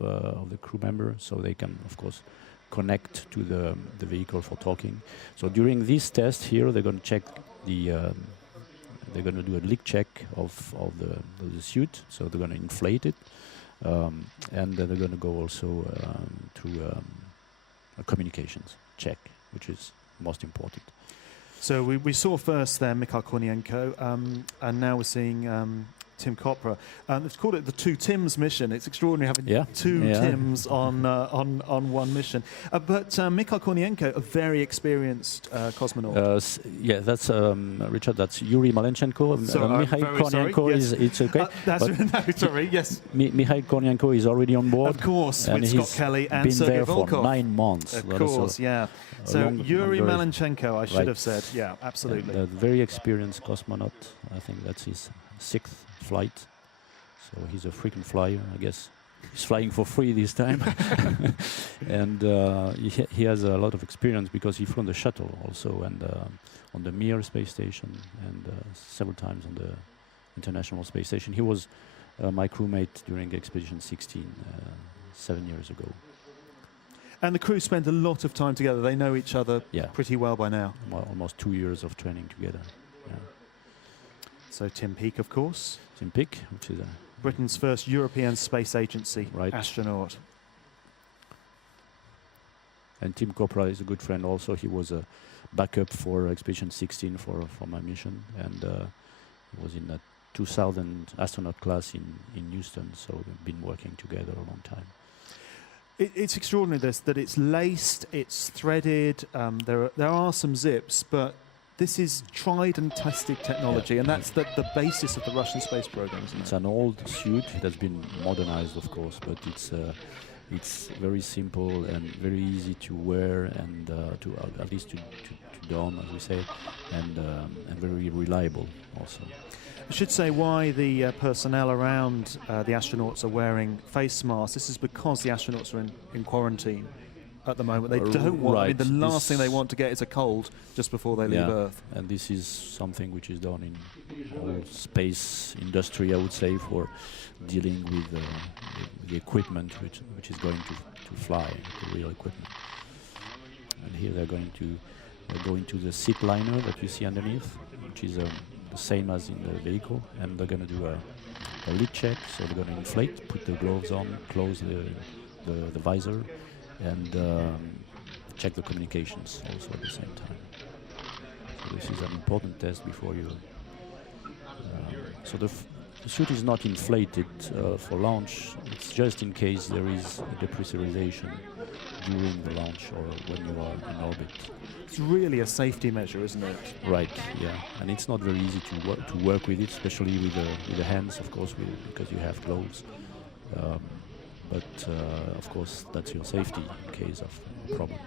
the crew member, so they can, of course, connect to the vehicle for talking. So during this test here, they're going to check they're going to do a leak check of the suit. So they're going to inflate it, and they're going to go also to a communications check, which is most important. So we saw first there Mikhail Kornienko, and now we're seeing Tim Kopra. They've called it the two Tims mission. It's extraordinary having two Tims on one mission. But Mikhail Kornienko, a very experienced cosmonaut. That's Richard. That's Yuri Malenchenko. Mikhail Kornienko is it's okay. Yes. Mikhail Kornienko is already on board. Of course, and with Scott Kelly and been Sergei there Volkov. for 9 months. Of course, yeah. So Yuri Malenchenko, I should have said. Yeah, absolutely. A very experienced cosmonaut. I think that's his 6th flight. So he's a frequent flyer, I guess. He's flying for free this time. And he has a lot of experience because he flew on the shuttle also, and on the Mir space station, and several times on the International Space Station. He was my crewmate during Expedition 16 7 years ago. And the crew spend a lot of time together. They know each other pretty well by now. Almost 2 years of training together. Yeah. So Tim Peake, of course. Tim Peake, which is Britain's first European Space Agency astronaut. And Tim Kopra is a good friend also. He was a backup for Expedition 16 for my mission, and he was in the 2000 astronaut class in Houston, so we've been working together a long time. It's extraordinary that it's laced, it's threaded, there are some zips, but this is tried and tested technology, and that's the basis of the Russian space program, isn't it? It's an old suit. It has been modernized, of course, but it's very simple and very easy to wear, and to at least to don, as we say, and very reliable also. I should say why the personnel around the astronauts are wearing face masks. This is because the astronauts are in quarantine at the moment. They don't want, I mean, the last thing they want to get is a cold just before they leave Earth. And this is something which is done in all space industry, I would say, for dealing with the equipment which is going to fly, the real equipment. And here they're going to go into the seat liner that you see underneath, which is the same as in the vehicle, and they're going to do a lid check. So they're going to inflate, put the gloves on, close the visor, and check the communications also at the same time. So this is an important test before you. So the suit is not inflated for launch. It's just in case there is a depressurization during the launch or when you are in orbit. It's really a safety measure, isn't it? Right. Yeah, and it's not very easy to work with it, especially with the hands, of course, because you have gloves. But of course, that's your safety in case of a problem.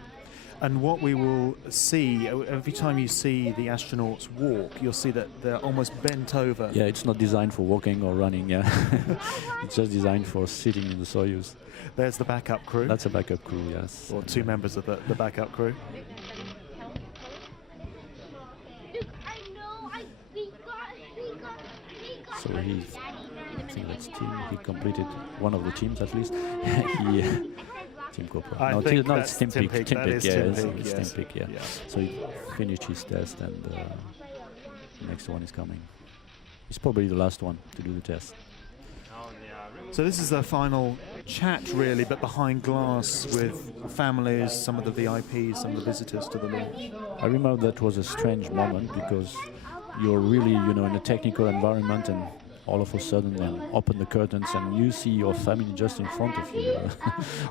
And what we will see, every time you see the astronauts walk, you'll see that they're almost bent over. Yeah, it's not designed for walking or running, yeah. It's just designed for sitting in the Soyuz. There's the backup crew. That's a backup crew, yes. Or two members of the backup crew. So I think that's Tim. He completed one of the teams at least. Tim Kopra. It's Tim Peake. Tim Peake, yeah. So he finished his test, and the next one is coming. He's probably the last one to do the test. So this is the final chat, really, but behind glass with families, some of the VIPs, some of the visitors to the launch. I remember that was a strange moment because you're really, in a technical environment, and all of a sudden then open the curtains and you see your family just in front of you,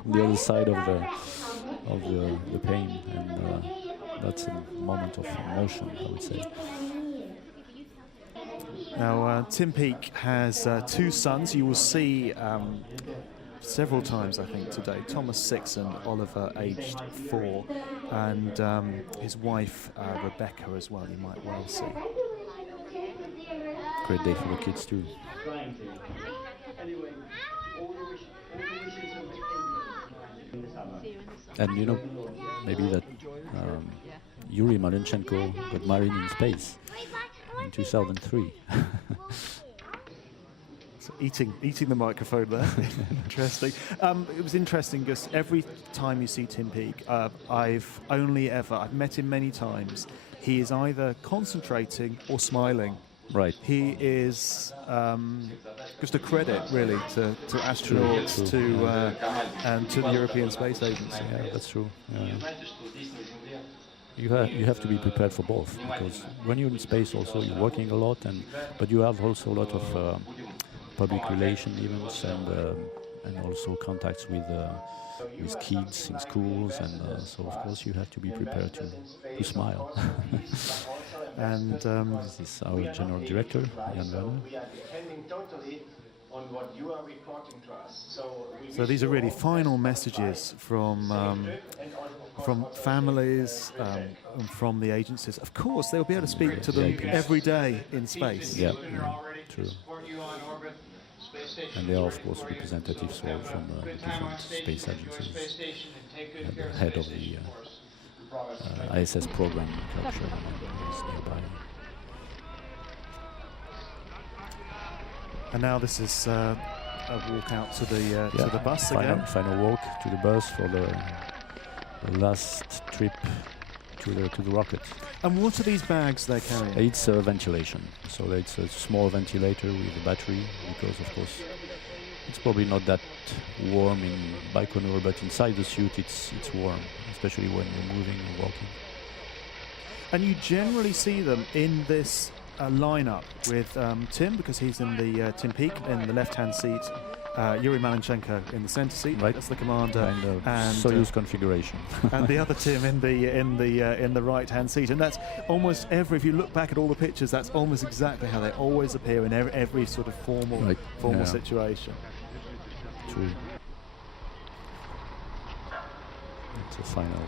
on the other side of the plane, and that's a moment of emotion, I would say. Now, Tim Peake has two sons. You will see several times, I think, today. Thomas 6 and Oliver, aged 4, and his wife, Rebecca, as well, you might well see. Great day for the kids too. And maybe that Yuri Malenchenko got married in space in 2003. eating the microphone there. Interesting. It was interesting because every time you see Tim Peake, I've met him many times. He is either concentrating or smiling. Right. He is just a credit, really, to astronauts, and to the European Space Agency. Yeah, that's true. You have to be prepared for both, because when you're in space, also you're working a lot, but you have also a lot of public relation events and also contacts with kids in schools, and so of course you have to be prepared to smile. And this is our general director, Jan Werner. So these are really final messages from families and from the agencies. Of course, they'll be able to speak to them every day in space. Yeah, true. And they are, of course, representatives from different space agencies. The head of the ISS program, Helen Sharman, is nearby. And now this is a walk out to the bus again. Final walk to the bus for the last trip to the rocket. And what are these bags they're carrying? It's ventilation. So it's a small ventilator with a battery, because of course it's probably not that warm in Baikonur, but inside the suit it's warm, especially when you're moving and walking. And you generally see them in this lineup with Tim, because he's in the Tim Peake in the left-hand seat, Yuri Malenchenko in the center seat. Right. That's the commander, and Soyuz configuration, and the other Tim in the right-hand seat. And that's almost if you look back at all the pictures, that's almost exactly how they always appear in every sort of formal situation. True. It's a final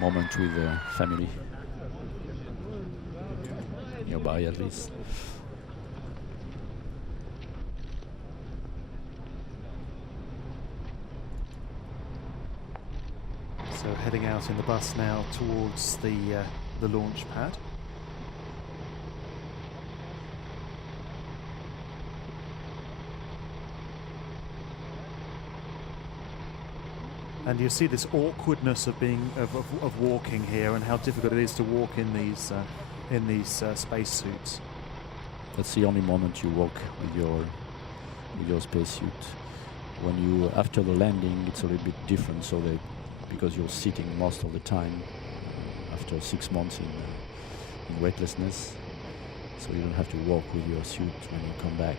moment with the family nearby, at least. So heading out in the bus now towards the launch pad. And you see this awkwardness of walking here, and how difficult it is to walk in these space suits. That's the only moment you walk with your spacesuit. When you after the landing, it's a little bit different. So because you're sitting most of the time after 6 months in weightlessness, so you don't have to walk with your suit when you come back.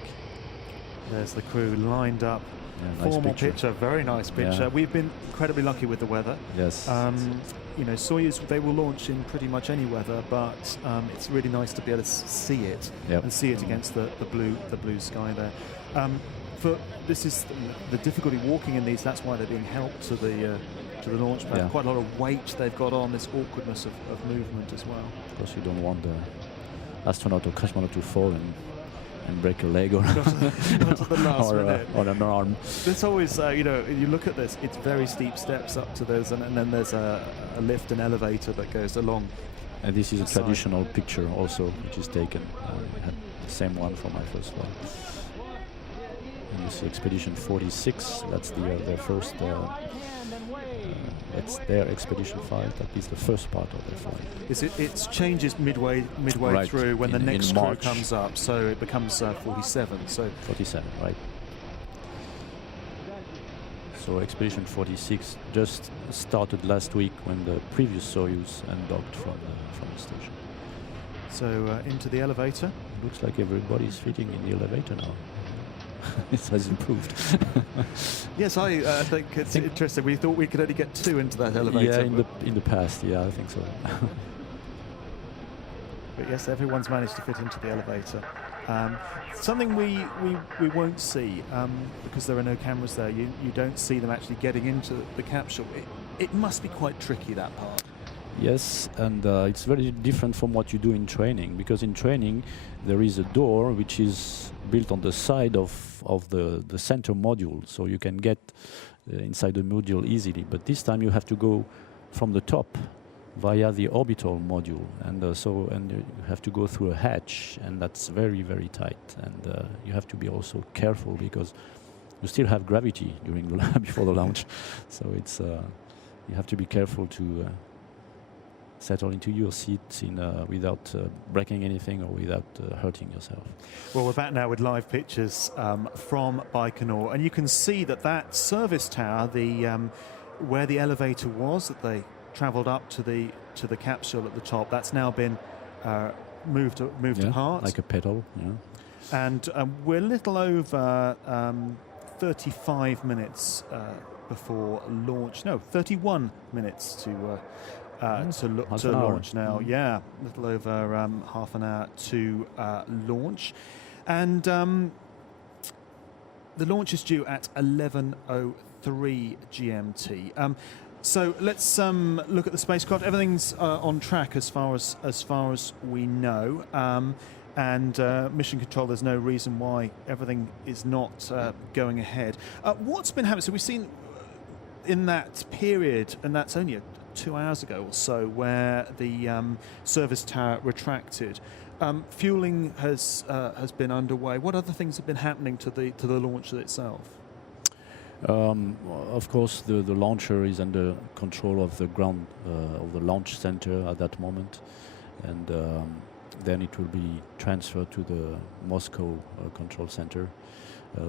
There's the crew lined up. Yeah, nice formal picture, very nice picture. Yeah. We've been incredibly lucky with the weather. Yes. Soyuz, they will launch in pretty much any weather, but it's really nice to be able to see it and see it against the blue sky there. This is the difficulty walking in these. That's why they're being helped to the launch pad. Yeah. Quite a lot of weight they've got on, this awkwardness of movement as well. Of course, you don't want the astronaut or cosmonaut to fall and break a leg or not at the last minute. Or an arm. There's always, you look at this, it's very steep steps up to those, and then there's a lift and elevator that goes along. And this is a traditional picture also, which is taken. I had the same one for my first flight. And you see Expedition 46, that's their first, that's their Expedition 5, that is the first part of their flight. It changes midway right. through when the next crew March. comes up, so it becomes 47. So 47, right. So Expedition 46 just started last week when the previous Soyuz undocked from the station. So into the elevator. Looks like everybody's fitting in the elevator now. It has improved. Yes, I think it's interesting. We thought we could only get 2 into that elevator. Yeah, in the past, yeah, I think so. But yes, everyone's managed to fit into the elevator. Something we won't see because there are no cameras there. You don't see them actually getting into the capsule. It must be quite tricky, that part. Yes, and it's very different from what you do in training, because in training there is a door which is built on the side of the center module, so you can get inside the module easily. But this time you have to go from the top via the orbital module, and you have to go through a hatch, and that's very, very tight, and you have to be also careful because you still have gravity during the before the launch, so it's you have to be careful to settle into your seat without breaking anything or without hurting yourself. Well, we're back now with live pictures from Baikonur, and you can see that service tower, where the elevator was, that they travelled up to the capsule at the top, that's now been moved apart, like a pedal. And we're a little over 35 minutes before launch. No, 31 minutes to launch now. Yeah, a little over half an hour to launch, and the launch is due at 11:03 GMT. So let's look at the spacecraft. Everything's on track as far as we know, and mission control. There's no reason why everything is not going ahead. What's been happening? So we've seen in that period, and that's only 2 hours ago or so, where the service tower retracted. Fueling has been underway. What other things have been happening to the launcher itself? Of course, the launcher is under control of the ground of the launch center at that moment, and then it will be transferred to the Moscow control center.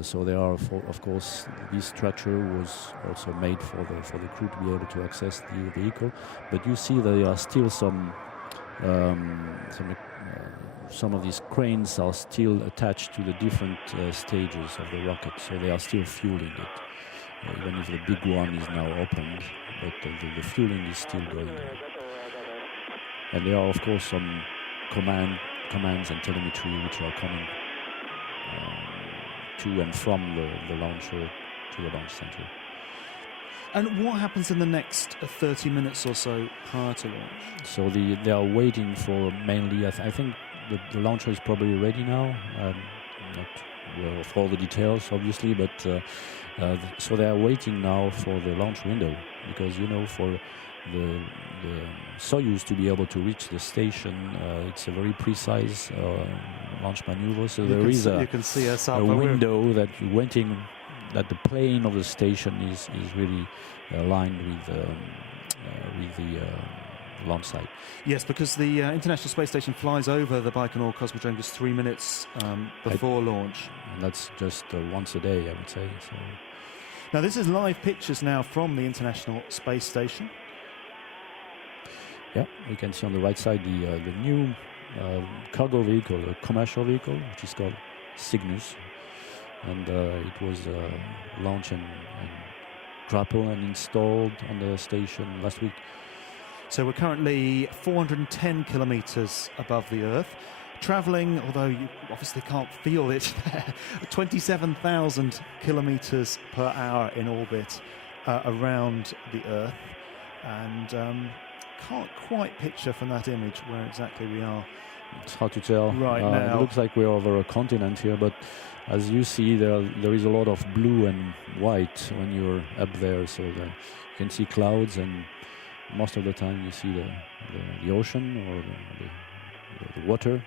So there are, of course, this structure was also made for the crew to be able to access the vehicle. But you see there are still some of these cranes are still attached to the different stages of the rocket, so they are still fueling it, even if the big one is now opened, but the fueling is still going on. And there are, of course, some commands and telemetry which are coming to and from the launcher to the launch center. And what happens in the next 30 minutes or so prior to launch? So they are waiting for mainly, I think the launcher is probably ready now. Not for all the details, obviously, but so they are waiting now for the launch window, because for the Soyuz to be able to reach the station, it's a very precise launch maneuver. So there is a window that you're waiting, that the plane of the station is really aligned with the launch site. Yes, because the International Space Station flies over the Baikonur Cosmodrome just 3 minutes before launch. And that's just once a day, I would say. So. Now, this is live pictures now from the International Space Station. Yeah, you can see on the right side the new cargo vehicle, a commercial vehicle, which is called Cygnus, and it was launched and grappled and installed on the station last week. So we're currently 410 kilometers above the Earth, traveling, although you obviously can't feel it there, 27,000 kilometers per hour in orbit around the Earth, and can't quite picture from that image where exactly we are. It's hard to tell right now. It looks like we're over a continent here, but as you see, there is a lot of blue and white when you're up there, so you can see clouds, and most of the time you see the ocean or the water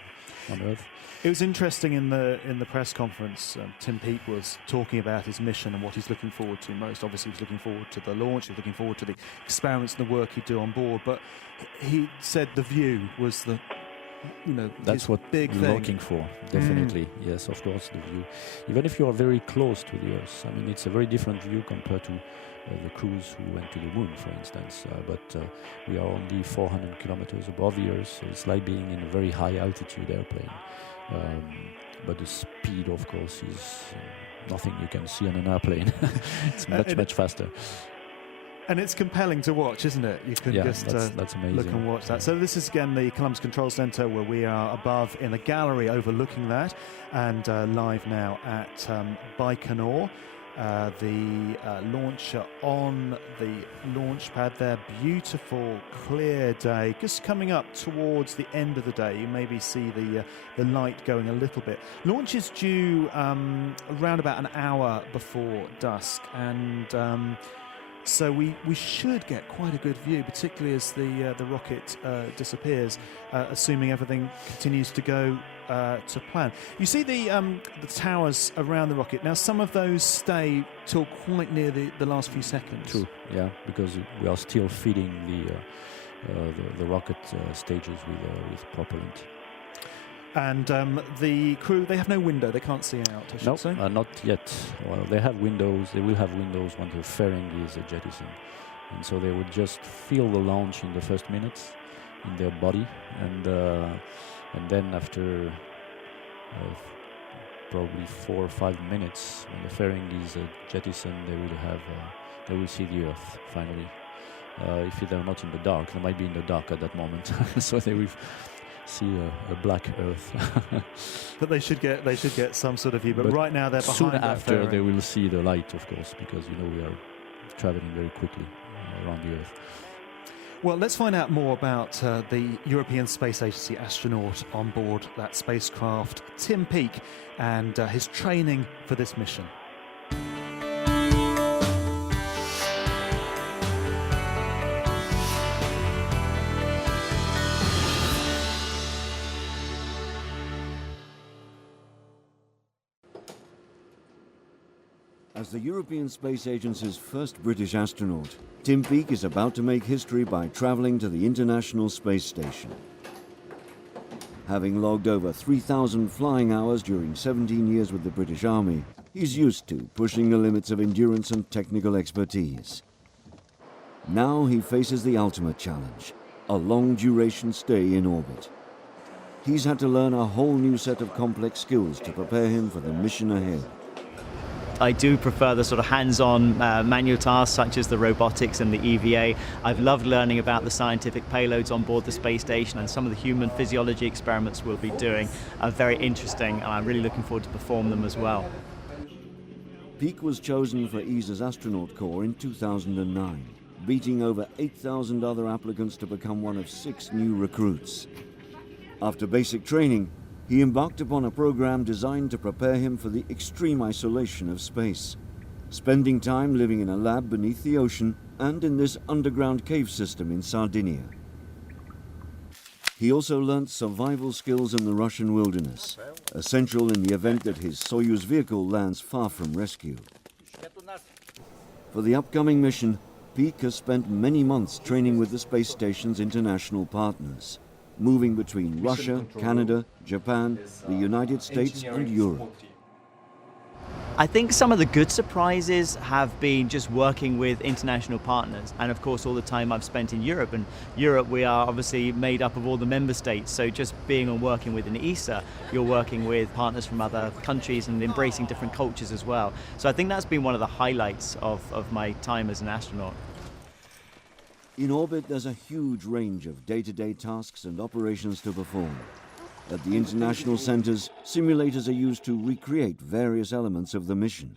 on Earth. It was interesting in the press conference. Tim Peake was talking about his mission and what he's looking forward to most. Obviously, he was looking forward to the launch. He was looking forward to the experiments and the work he'd do on board. But he said the view was that's what big you're thing. Looking for. Definitely, yes, of course, the view. Even if you are very close to the Earth, I mean, it's a very different view compared to the crews who went to the moon, for instance. But we are only 400 kilometers above the Earth, so it's like being in a very high altitude airplane. But the speed, of course, is nothing you can see on an airplane. It's much faster. And it's compelling to watch, isn't it? You can that's amazing. Look and watch that. So this is again the Columbus Control Center, where we are above in the gallery overlooking that, and live now at Baikonur. The launcher on the launch pad there. Beautiful, clear day. Just coming up towards the end of the day, you maybe see the light going a little bit. Launch is due around about an hour before dusk, and So we should get quite a good view, particularly as the rocket disappears, assuming everything continues to go to plan. You see the towers around the rocket. Now, some of those stay till quite near the last few seconds. True, yeah, because we are still feeding the rocket stages with propellant. And the crew, they have no window, they can't see out, I should say? Not yet. Well, they have windows, they will have windows when the fairing is jettisoned. And so they would just feel the launch in the first minutes in their body, and then after probably 4 or 5 minutes, when the fairing is jettisoned, they will see the Earth finally. If they're not in the dark, they might be in the dark at that moment, so they will see a black Earth. But they should get some sort of view. But right now they're behind. Soon after they will see the light, of course, because we are traveling very quickly around the Earth. Well, let's find out more about the European Space Agency astronaut on board that spacecraft, Tim Peake, and his training for this mission. As the European Space Agency's first British astronaut, Tim Peake is about to make history by travelling to the International Space Station. Having logged over 3,000 flying hours during 17 years with the British Army, he's used to pushing the limits of endurance and technical expertise. Now he faces the ultimate challenge, a long-duration stay in orbit. He's had to learn a whole new set of complex skills to prepare him for the mission ahead. I do prefer the sort of hands-on manual tasks such as the robotics and the EVA. I've loved learning about the scientific payloads on board the space station, and some of the human physiology experiments we'll be doing are very interesting, and I'm really looking forward to perform them as well. Peake was chosen for ESA's astronaut corps in 2009, beating over 8,000 other applicants to become one of 6 new recruits. After basic training, he embarked upon a program designed to prepare him for the extreme isolation of space, spending time living in a lab beneath the ocean and in this underground cave system in Sardinia. He also learnt survival skills in the Russian wilderness, essential in the event that his Soyuz vehicle lands far from rescue. For the upcoming mission, Peake has spent many months training with the space station's international partners, moving between Russia, Canada, Japan, the United States and Europe. I think some of the good surprises have been just working with international partners, and of course all the time I've spent in Europe. And Europe, we are obviously made up of all the member states, so just being and working with an ESA, you're working with partners from other countries and embracing different cultures as well. So I think that's been one of the highlights of my time as an astronaut. In orbit, there's a huge range of day-to-day tasks and operations to perform. At the international centers, simulators are used to recreate various elements of the mission,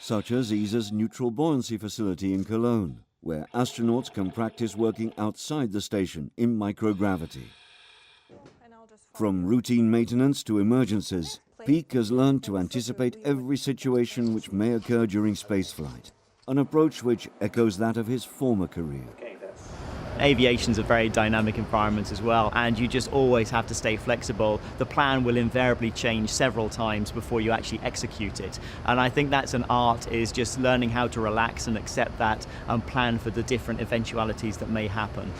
such as ESA's neutral buoyancy facility in Cologne, where astronauts can practice working outside the station in microgravity. From routine maintenance to emergencies, Peake has learned to anticipate every situation which may occur during spaceflight, an approach which echoes that of his former career. Aviation's a very dynamic environment as well, and you just always have to stay flexible. The plan will invariably change several times before you actually execute it. And I think that's an art, is just learning how to relax and accept that and plan for the different eventualities that may happen.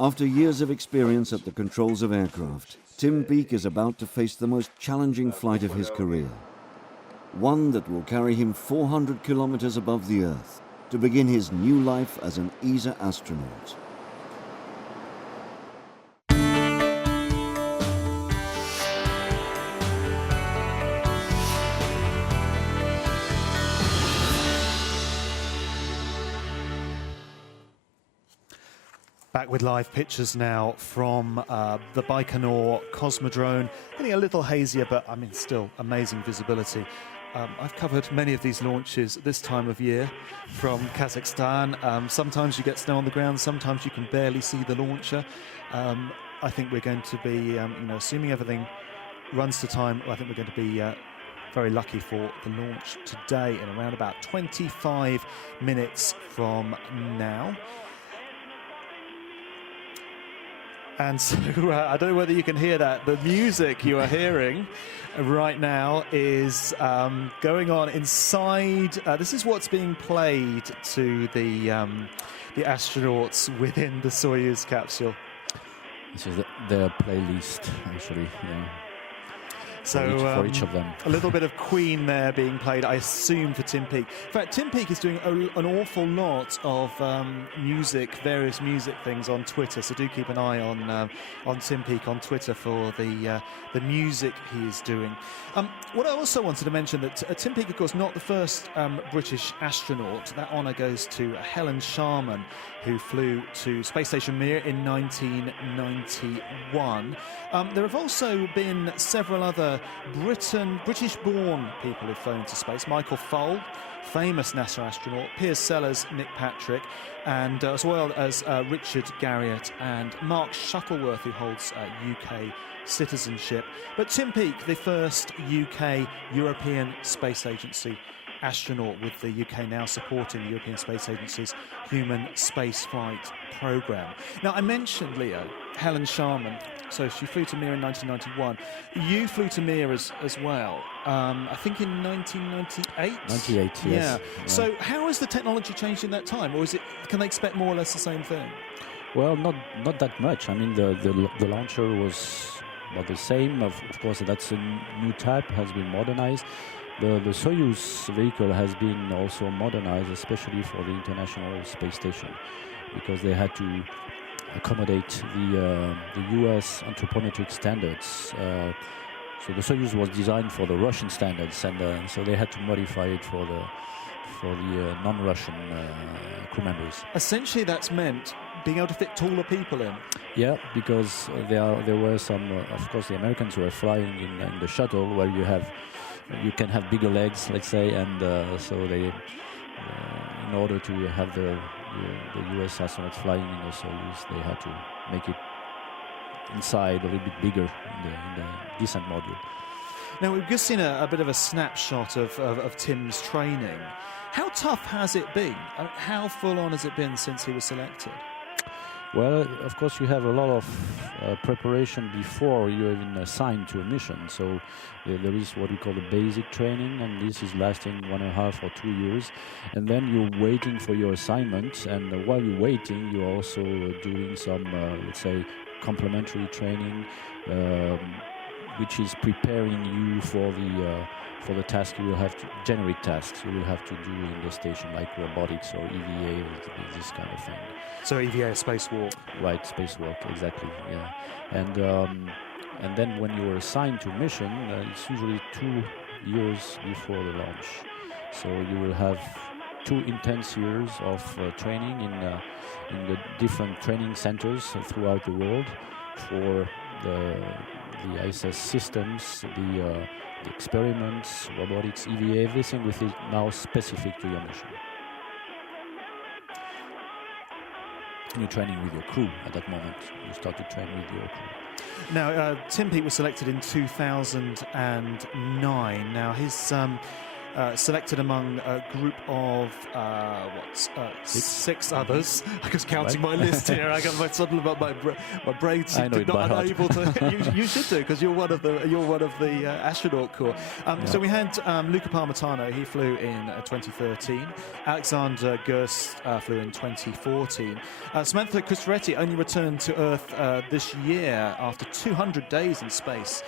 After years of experience at the controls of aircraft, Tim Peake is about to face the most challenging flight of his career. One that will carry him 400 kilometers above the Earth, to begin his new life as an ESA astronaut. Back with live pictures now from the Baikonur Cosmodrome. Getting a little hazier, but I mean still amazing visibility. I've covered many of these launches this time of year from Kazakhstan. Sometimes you get snow on the ground, sometimes you can barely see the launcher. I think we're going to be, assuming everything runs to time, I think we're going to be very lucky for the launch today in around about 25 minutes from now. And so I don't know whether you can hear that. The music you are hearing right now is going on inside. This is what's being played to the astronauts within the Soyuz capsule. This is their playlist, actually. Yeah. So for each of them. A little bit of Queen there being played, I assume, for Tim Peake. In fact, Tim Peake is doing an awful lot of various music things on Twitter. So do keep an eye on Tim Peake on Twitter for the music he is doing. What I also wanted to mention that Tim Peake, of course, not the first British astronaut. That honour goes to Helen Sharman, who flew to Space Station Mir in 1991. There have also been several other British-born people who've flown to space. Michael Foale, famous NASA astronaut, Piers Sellers, Nick Patrick, and as well as Richard Garriott and Mark Shuttleworth, who holds UK citizenship. But Tim Peake, the first UK European Space Agency astronaut, with the UK now supporting the European Space Agency's human spaceflight programme. Now, I mentioned, Leo, Helen Sharman. So she flew to Mir in 1991. You flew to Mir as well, I think in 1998? 98, yes. Yeah. So how has the technology changed in that time? Or can they expect more or less the same thing? Well, not that much. I mean, the launcher was about the same. Of course, that's a new type, has been modernized. The Soyuz vehicle has been also modernized, especially for the International Space Station, because they had to accommodate the US anthropometric standards. So the Soyuz was designed for the Russian standards, and so they had to modify it for the non-Russian crew members. Essentially, that's meant being able to fit taller people in. Yeah, because there were some, of course, the Americans were flying in the shuttle, where you can have bigger legs, let's say, and so they, in order to have the US astronauts flying in the Soyuz, they had to make it inside a little bit bigger in the descent module. Now, we've just seen a bit of a snapshot of Tim's training. How tough has it been? How full-on has it been since he was selected? Well, of course, you have a lot of preparation before you're even assigned to a mission. So there is what we call the basic training, and this is lasting 1.5 or 2 years. And then you're waiting for your assignment, and while you're waiting, you're also doing some, let's say, complementary training, which is preparing you for the task you will have to generate tasks you will have to do in the station, like robotics or EVA, or this kind of thing. So EVA, spacewalk. Right, spacewalk, exactly. Yeah, and then when you are assigned to a mission, it's usually 2 years before the launch. So you will have 2 intense years of training in the different training centers throughout the world for the ISS systems, the experiments, robotics, EVA, everything with it now specific to your mission. And you're training with your crew at that moment. You start to train with your crew. Now, Tim Peake was selected in 2009. Now, he's selected among a group of 6 others. I was counting my list here. I got my brain unable to. You should do, because you're one of the astronaut corps. So we had Luca Parmitano. He flew in 2013. Alexander Gerst flew in 2014. Samantha Cristoretti only returned to Earth this year after 200 days in space.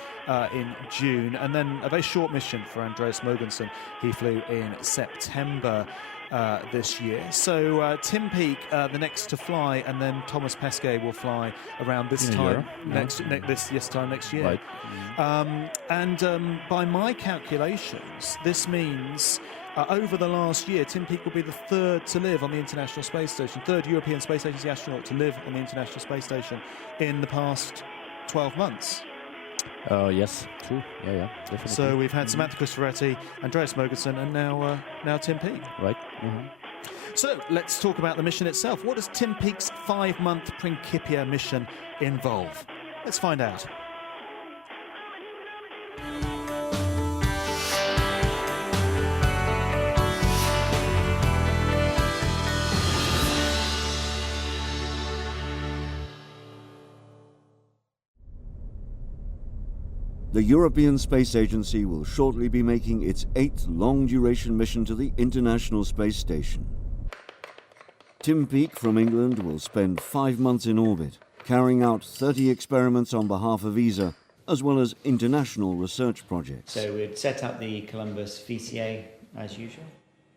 In June, and then a very short mission for Andreas Mogensen. He flew in September this year. So Tim Peake, the next to fly, and then Thomas Pesquet will fly around this time next year. Right. And by my calculations, this means over the last year, Tim Peake will be the 3rd to live on the International Space Station, 3rd European Space Agency astronaut to live on the International Space Station in the past 12 months. Yes, true. Yeah, definitely. So we've had Samantha Cristoretti, Andreas Mogensen, and now Tim Peake. Right. Mm-hmm. So let's talk about the mission itself. What does Tim Peake's 5-month Principia mission involve? Let's find out. The European Space Agency will shortly be making its 8th long-duration mission to the International Space Station. Tim Peake from England will spend 5 months in orbit, carrying out 30 experiments on behalf of ESA, as well as international research projects. So we'd set up the Columbus VCA as usual.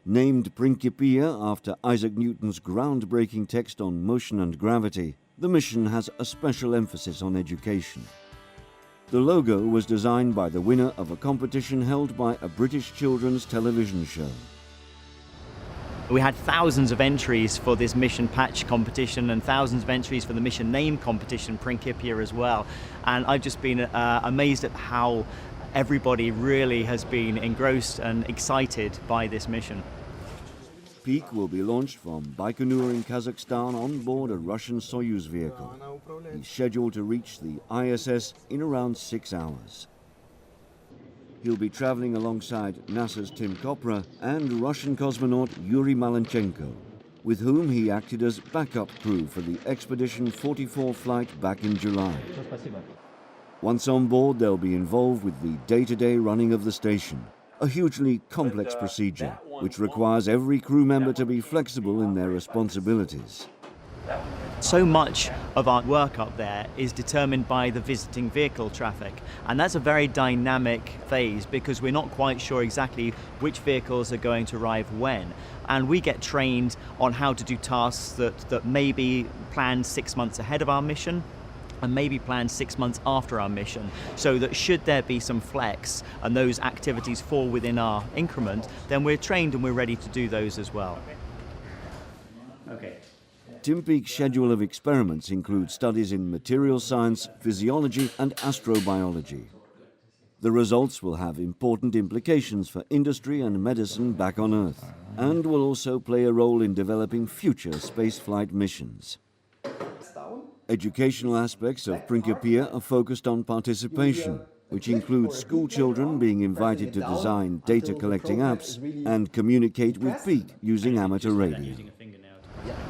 Named Principia after Isaac Newton's groundbreaking text on motion and gravity, the mission has a special emphasis on education. The logo was designed by the winner of a competition held by a British children's television show. We had thousands of entries for this mission patch competition and thousands of entries for the mission name competition, Principia as well. And I've just been amazed at how everybody really has been engrossed and excited by this mission. Peake will be launched from Baikonur in Kazakhstan on board a Russian Soyuz vehicle. He's scheduled to reach the ISS in around 6 hours. He'll be traveling alongside NASA's Tim Peake and Russian cosmonaut Yuri Malenchenko, with whom he acted as backup crew for the Expedition 44 flight back in July. Once on board, they'll be involved with the day-to-day running of the station, a hugely complex procedure which requires every crew member to be flexible in their responsibilities. So much of our work up there is determined by the visiting vehicle traffic, and that's a very dynamic phase because we're not quite sure exactly which vehicles are going to arrive when. And we get trained on how to do tasks that may be planned 6 months ahead of our mission and maybe planned 6 months after our mission, so that should there be some flex and those activities fall within our increment, then we're trained and we're ready to do those as well. Okay. Tim Peake's schedule of experiments includes studies in material science, physiology and astrobiology. The results will have important implications for industry and medicine back on Earth, and will also play a role in developing future spaceflight missions. Educational aspects of Principia are focused on participation, which includes school children being invited to design data collecting apps and communicate with Peake using amateur radio.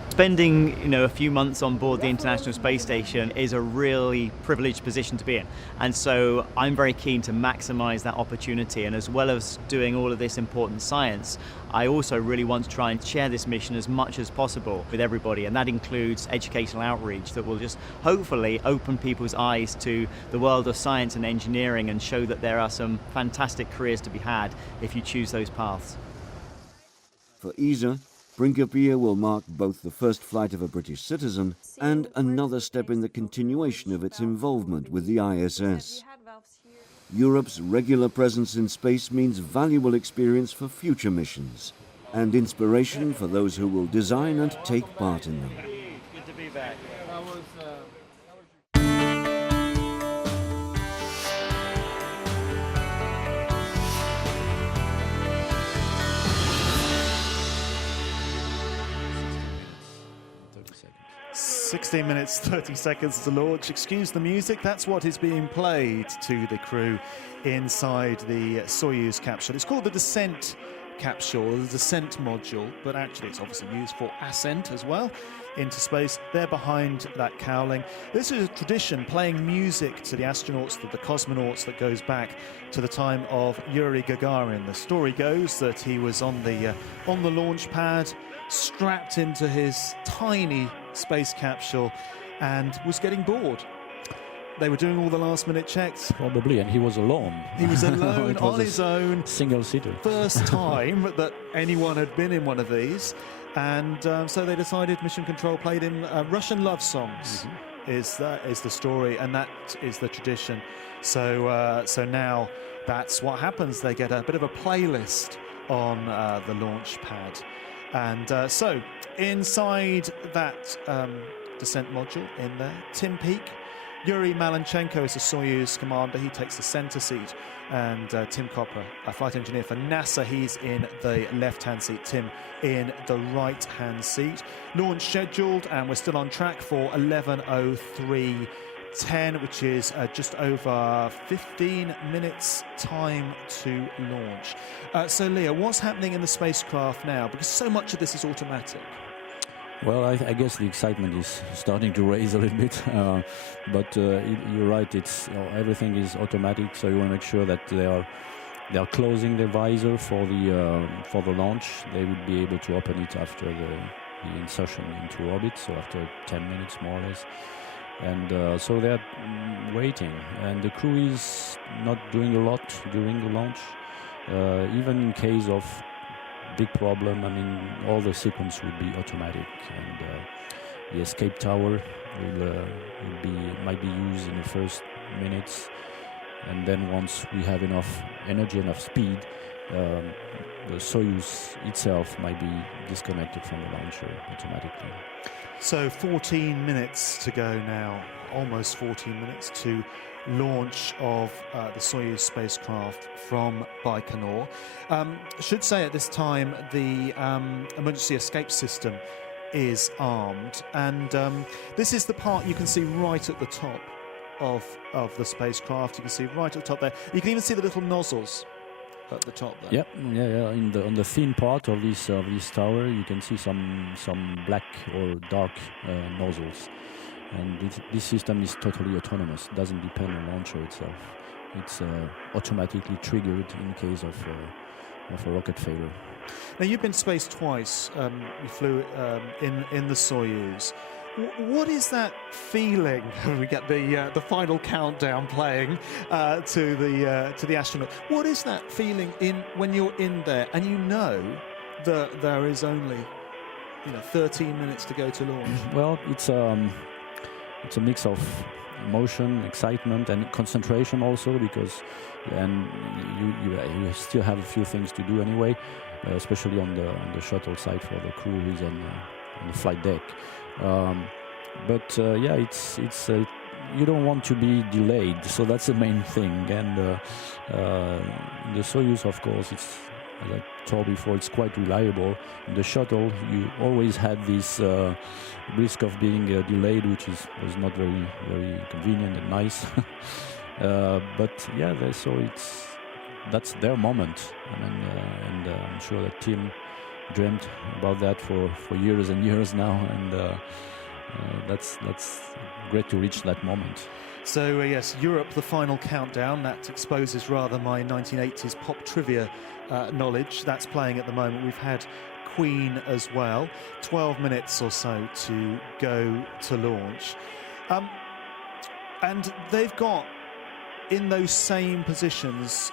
Spending, a few months on board the International Space Station is a really privileged position to be in. And so I'm very keen to maximize that opportunity. And as well as doing all of this important science, I also really want to try and share this mission as much as possible with everybody. And that includes educational outreach that will just hopefully open people's eyes to the world of science and engineering and show that there are some fantastic careers to be had if you choose those paths. For ESA, Principia will mark both the first flight of a British citizen and another step in the continuation of its involvement with the ISS. Europe's regular presence in space means valuable experience for future missions and inspiration for those who will design and take part in them. Good to be back. 16 minutes, 30 seconds to launch. Excuse the music, that's what is being played to the crew inside the Soyuz capsule. It's called the descent capsule, the descent module, but actually it's obviously used for ascent as well into space. They're behind that cowling. This is a tradition, playing music to the astronauts, to the cosmonauts, that goes back to the time of Yuri Gagarin. The story goes that he was on the launch pad, strapped into his tiny space capsule, and was getting bored. They were doing all the last-minute checks. Probably, and he was alone. He was alone on his own. Single-seater. First time that anyone had been in one of these. And so they decided Mission Control played him Russian love songs. Is the story, and that is the tradition. So now that's what happens. They get a bit of a playlist on the launch pad. And so inside that descent module in there, Tim Peake, Yuri Malenchenko is the Soyuz commander. He takes the center seat. And Tim Peake, a flight engineer for NASA, he's in the left-hand seat. Tim in the right-hand seat. Launch scheduled, and we're still on track for 11:03:10, which is just over 15 minutes time to launch. So Leah, what's happening in the spacecraft now? Because so much of this is automatic. Well, I guess the excitement is starting to raise a little bit, but you're right. It's everything is automatic, so you want to make sure that they are closing the visor for the launch. They would be able to open it after the insertion into orbit, so after 10 minutes more or less. And so they're waiting, and the crew is not doing a lot during the launch, even in case of big problem. I mean, all the sequence would be automatic, and the escape tower might be used in the first minutes, and then once we have enough energy, enough speed, the Soyuz itself might be disconnected from the launcher automatically. So 14 minutes to go now, almost 14 minutes to launch of the Soyuz spacecraft from Baikonur. Should say at this time the emergency escape system is armed, and this is the part you can see right at the top of the spacecraft. You can see right at the top there. You can even see the little nozzles at the top there. Yep, yeah. On the thin part of this tower, you can see some black or dark nozzles. And this system is totally autonomous. It doesn't depend on the launcher itself. It's automatically triggered in case of a rocket failure. Now, you've been to space twice. You flew in the Soyuz. What is that feeling when we get the final countdown playing to the astronaut? What is that feeling when you're in there and you know that there is only 13 minutes to go to launch? Well, it's a mix of emotion, excitement, and concentration also, because you still have a few things to do anyway, especially on the shuttle side for the crew who's on the flight deck. It's you don't want to be delayed, so that's the main thing. And the Soyuz, of course, it's, as I told before, it's quite reliable. In the shuttle, you always had this risk of being delayed, which was not very, very convenient and nice. That's their moment. And I'm sure that Tim dreamt about that for years and years now, and that's great to reach that moment. So yes, Europe, the final countdown. That exposes rather my 1980s pop trivia knowledge. That's playing at the moment. We've had Queen as well. 12 minutes or so to go to launch. And they've got, in those same positions,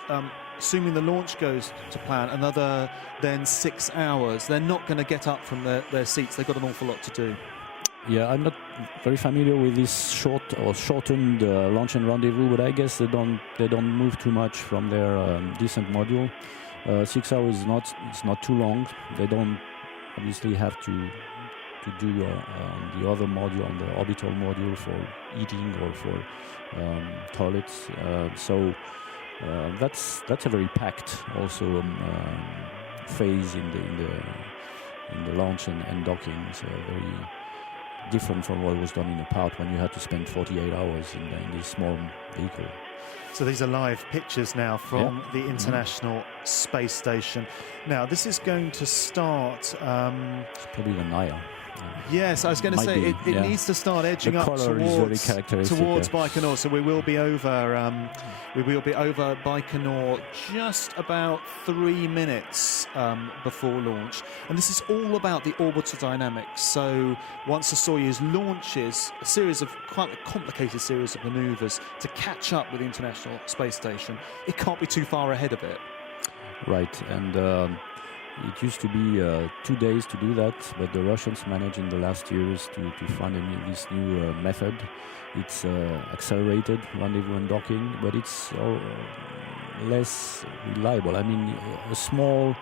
assuming the launch goes to plan, another then 6 hours. They're not going to get up from their seats. They've got an awful lot to do. Yeah, I'm not very familiar with this shortened launch and rendezvous, but I guess they don't move too much from their descent module. 6 hours is not too long. They don't obviously have to do the other module, on the orbital module, for eating or for toilets. So that's a very packed also phase in the launch and docking. So very different from what was done in the past, when you had to spend 48 hours in this small vehicle. So these are live pictures now from the International Space Station. Now, this is going to start... It's probably the Nile. Yes, I was going to say it needs to start edging up towards Baikonur. So we will be over Baikonur just about 3 minutes before launch. And this is all about the orbital dynamics. So once the Soyuz launches, a series of quite a complicated series of maneuvers to catch up with the International Space Station. It can't be too far ahead of it. Right, and it used to be 2 days to do that, but the Russians managed in the last years to find this new method. It's accelerated rendezvous and docking, but it's less reliable. I mean, a small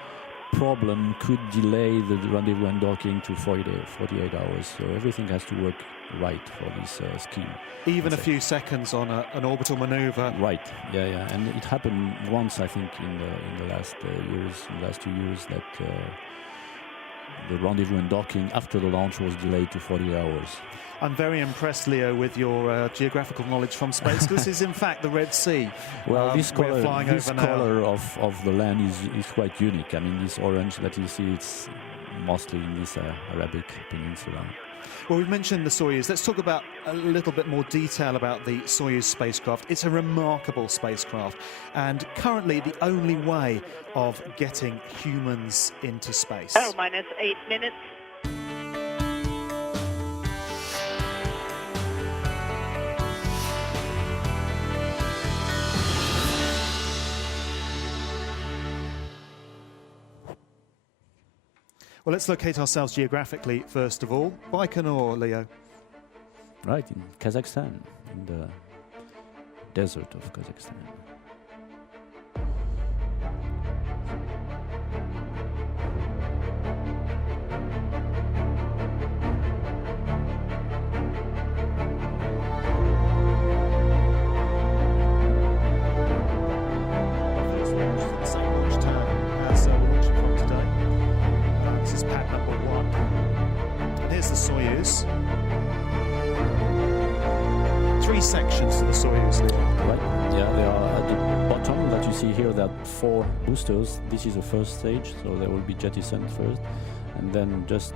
problem could delay the rendezvous and docking to 48 hours, so everything has to work right for this scheme. Even a few seconds on an orbital maneuver. Right. Yeah. And it happened once, I think, in the last 2 years, that the rendezvous and docking after the launch was delayed to 40 hours. I'm very impressed, Leo, with your geographical knowledge from space. This is, in fact, the Red Sea. Well, this color of the land is quite unique. I mean, this orange that you see, it's mostly in this Arabic Peninsula. Well, we've mentioned the Soyuz. Let's talk about a little bit more detail about the Soyuz spacecraft. It's a remarkable spacecraft, and currently the only way of getting humans into space. Minus 8 minutes. Well, let's locate ourselves geographically, first of all. Baikonur, Leo. Right, in Kazakhstan, in the desert of Kazakhstan. Sections to the Soyuz. Right. Yeah, they are at the bottom that you see here. There are 4 boosters. This is the first stage, so they will be jettisoned first, and then just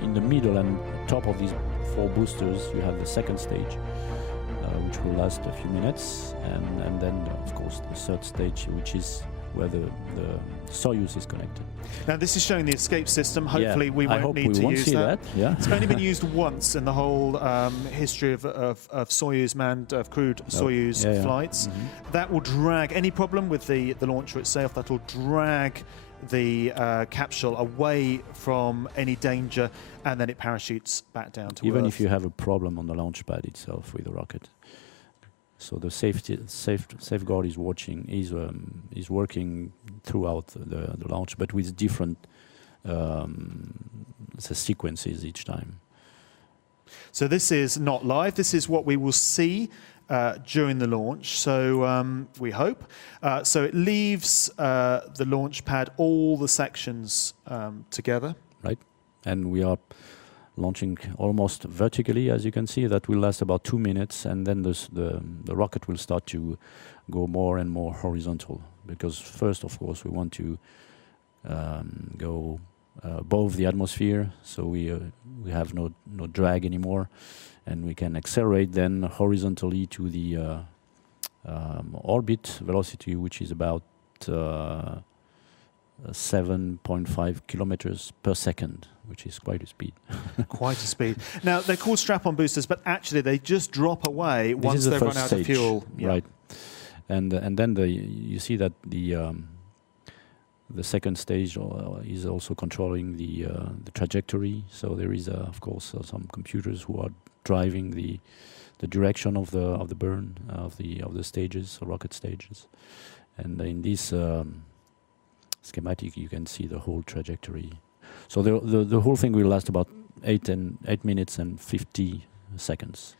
in the middle and top of these 4 boosters, you have the second stage, which will last a few minutes, and then of course the third stage, which is where the Soyuz is connected. Now this is showing the escape system. Hopefully we won't need to use that. Yeah. It's only been used once in the whole history of Soyuz manned, crewed Soyuz flights. Mm-hmm. That will drag, any problem with the launcher itself, that will drag the capsule away from any danger, and then it parachutes back down to Even Earth. if you have a problem on the launch pad itself with the rocket. So the safeguard is working throughout the launch, but with different sequences each time. So this is not live. This is what we will see during the launch. So we hope. So it leaves the launch pad, all the sections together. Right, and we are launching almost vertically, as you can see. That will last about 2 minutes, and then the rocket will start to go more and more horizontal, because first, of course, we want to go above the atmosphere, so we have no drag anymore, and we can accelerate then horizontally to the orbit velocity, which is about 7.5 kilometers per second, which is quite a speed. Quite a speed. Now, they're called strap-on boosters, but actually they just drop away once they've run out of fuel. Yeah. Right. And then you see that the second stage is also controlling the trajectory. So there is, of course, some computers who are driving the direction of the burn of the stages, rocket stages. And in this schematic, you can see the whole trajectory. So the whole thing will last about 8 minutes and 50 seconds.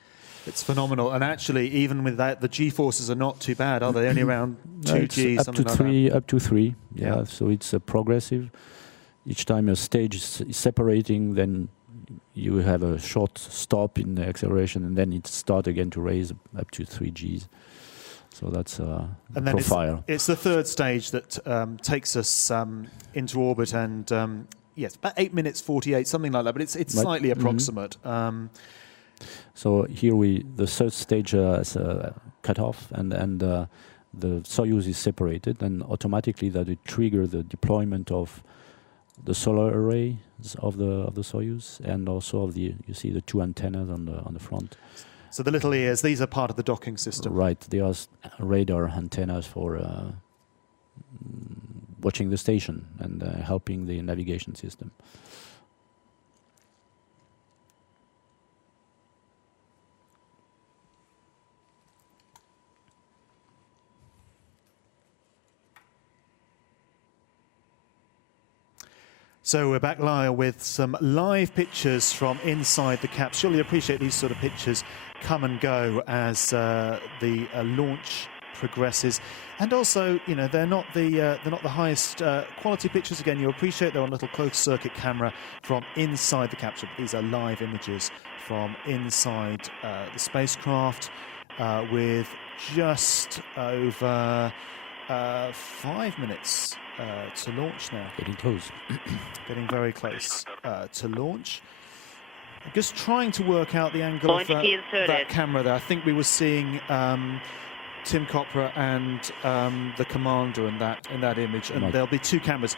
It's phenomenal, and actually, even with that, the G-forces are not too bad, are they? Only around 2 G, something like that. Up to 3. Yeah. So it's progressive. Each time a stage is separating, then you have a short stop in the acceleration, and then it starts again to raise up to 3 Gs. So that's the profile. It's the third stage that takes us into orbit, and yes, about 8 minutes 48, something like that. But it's slightly approximate. So here the third stage is cut off, and the Soyuz is separated, and automatically that will trigger the deployment of the solar arrays of the Soyuz, and also of you see the 2 antennas on the front. So the little ears, these are part of the docking system. Right, they are radar antennas for watching the station and helping the navigation system. So we're back live with some live pictures from inside the capsule. You appreciate these sort of pictures come and go as the launch progresses, and also, you know, they're not the highest quality pictures. Again, you appreciate they're on a little closed circuit camera from inside the capsule. These are live images from inside the spacecraft with just over 5 minutes to launch now. Getting close. Getting very close to launch. I'm just trying to work out the angle of that camera there. I think we were seeing Tim Copra and the commander in that image, and there'll be two cameras.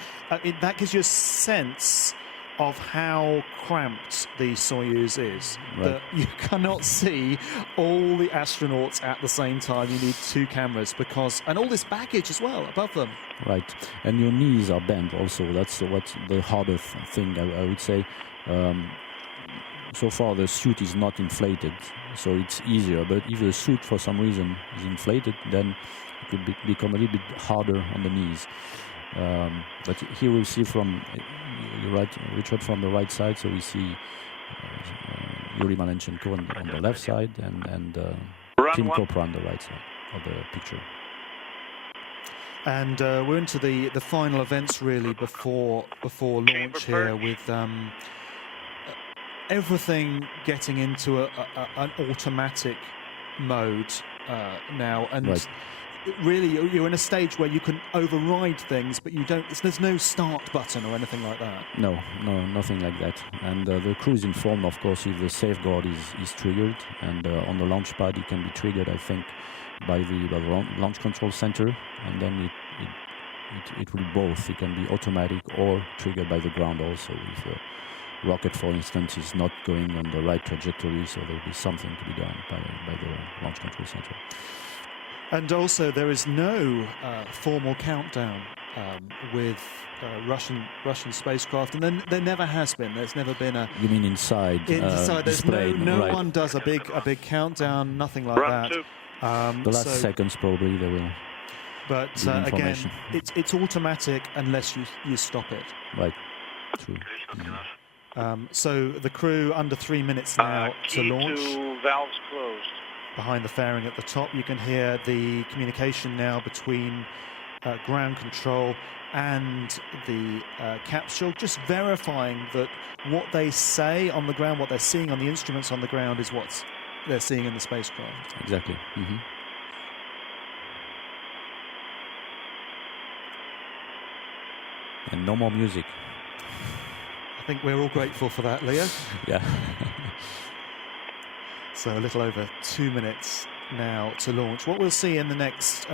That gives you a sense of how cramped the Soyuz is. Right. That you cannot see all the astronauts at the same time. You need two cameras and all this baggage as well above them. Right, and your knees are bent also. That's what's the hardest thing, I would say. So far the suit is not inflated, so it's easier. But if the suit for some reason is inflated, then it will become a little bit harder on the knees. But here we'll see from Richard from the right side, so we see Yuri Malenchenko on the left side and Tim Copra on the right side of the picture. And we're into the final events really before launch here, with everything getting into an automatic mode now, and really you're in a stage where you can override things, but you don't. There's no start button or anything like that. No, nothing like that. And the crew is informed, of course, if the safeguard is triggered, and on the launch pad it can be triggered, I think, by the launch control center, and then it will both. It can be automatic or triggered by the ground also. If a rocket, for instance, is not going on the right trajectory, so there will be something to be done by the launch control center. And also, there is no formal countdown with Russian spacecraft, and then there never has been. There's never been a. You mean inside? Inside, there's displayed, no right. one does a big countdown. Nothing like that. The last seconds probably they will. But again, it's automatic unless you stop it. Right. True. So the crew under 3 minutes now to launch. Valves closed. Behind the fairing at the top, you can hear the communication now between ground control and the capsule, just verifying that what they say on the ground, what they're seeing on the instruments on the ground, is what they're seeing in the spacecraft. Exactly. Mm-hmm. And no more music. I think we're all grateful for that, Leo. Yeah. So a little over 2 minutes now to launch. What we'll see in the next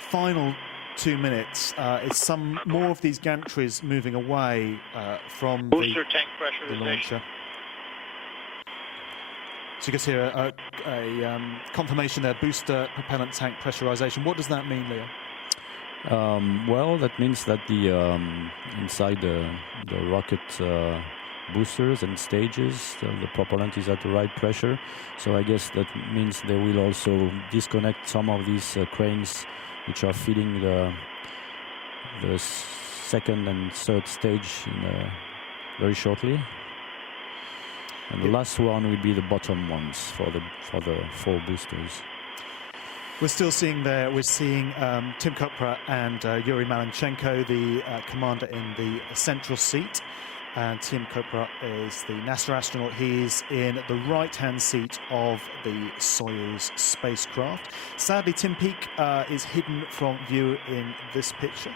final 2 minutes is some more of these gantries moving away from booster tank pressurization. The launcher. So you can hear a confirmation there, booster propellant tank pressurization. What does that mean, Leo? Well, that means that the inside the rocket boosters and stages, the propellant is at the right pressure. So I guess that means they will also disconnect some of these cranes which are feeding the second and third stage very shortly. And the last one will be the bottom ones for the 4 boosters. We're still seeing there. We're seeing Tim Copra and Yuri Malenchenko, the commander, in the central seat. And Tim Copra is the NASA astronaut. He's in the right-hand seat of the Soyuz spacecraft. Sadly, Tim Peake is hidden from view in this picture.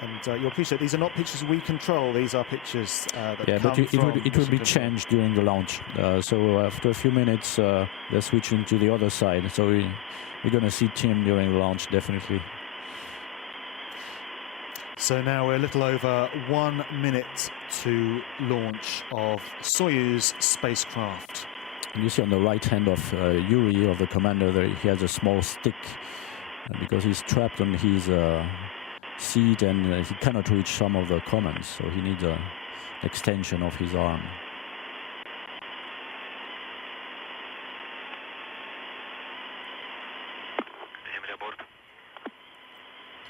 And you'll appreciate these are not pictures we control. These are pictures that come from it will be changed during the launch. So after a few minutes, they're switching to the other side. So we're going to see Tim during the launch, definitely. So now we're a little over 1 minute to launch of Soyuz spacecraft. And you see on the right hand of Yuri, of the commander, there, he has a small stick because he's trapped on his seat and he cannot reach some of the commands, so he needs an extension of his arm.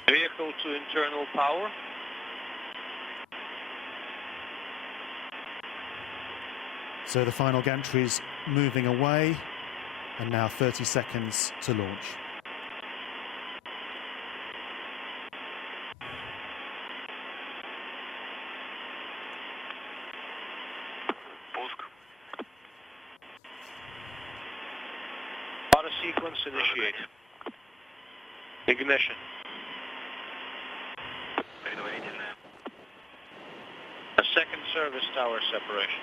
Vehicle to internal power. So the final gantry's moving away, and now 30 seconds to launch. Auto sequence initiate. Ignition. second service tower separation.